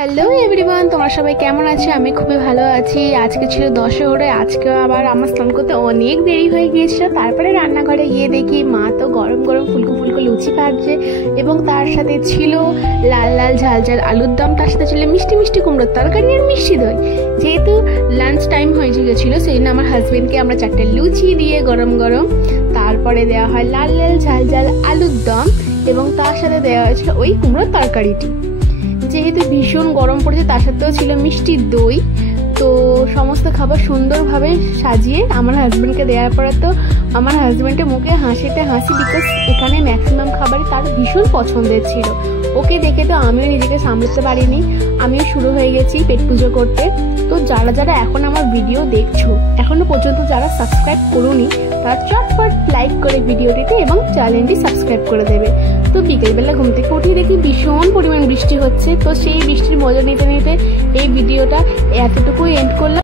Hello everyone, তোমরা সবাই কেমন আছো? আমি খুবই ভালো আছি। আজকে ছিল দশহরে, আজকে আবার আমার স্নান করতে অনেক দেরি হয়ে গিয়েছিল। তারপরে রান্নাঘরে গিয়ে দেখি মা তো গরম গরম ফুলকো ফুলকো লুচি ভাজছে এবং তার সাথে ছিল লাল লাল ঝাল ঝাল আলুর দম, তার সাথে ছিল মিষ্টি মিষ্টি কুমড়োর তরকারি আর মিষ্টি দই। যেহেতু লাঞ্চ টাইম হয়ে গিয়েছিল সেই জন্য আমার হাজবেন্ডকে আমরা 4টে লুচি দিয়ে গরম গরম, তারপরে দেওয়া হয় লাল লাল ঝাল ঝাল আলুর দম এবং তার সাথে দেওয়া হয়েছিল ওই কুমড়োর তরকারিটি। যেহেতু ভীষণ গরম পড়েছে তার সাথেও ছিল মিষ্টির দই। তো সমস্ত খাবার সুন্দরভাবে সাজিয়ে আমার হাজব্যান্ডকে দেওয়ার পরে তো আমার হাজব্যান্ডের মুখে হাসিতে হাসি, বিকজ এখানে ম্যাক্সিমাম খাবারই তার ভীষণ পছন্দের ছিল। ওকে দেখে তো আমিও নিজেকে সামলাতে পারিনি, আমিও শুরু হয়ে গেছি পেট পুজো করতে। তো যারা যারা এখন আমার ভিডিও দেখছো, এখনো পর্যন্ত যারা সাবস্ক্রাইব করোনি তারা চটপট লাইক করে ভিডিওটিতে এবং চ্যানেলটি সাবস্ক্রাইব করে দেবে। তো বিকেলবেলা ঘুম থেকে উঠে দেখি ভীষণ পরিমাণ বৃষ্টি হচ্ছে। তো সেই বৃষ্টির মজা নিতে নিতে এই ভিডিওটা এতটুকুই এন্ড করলাম।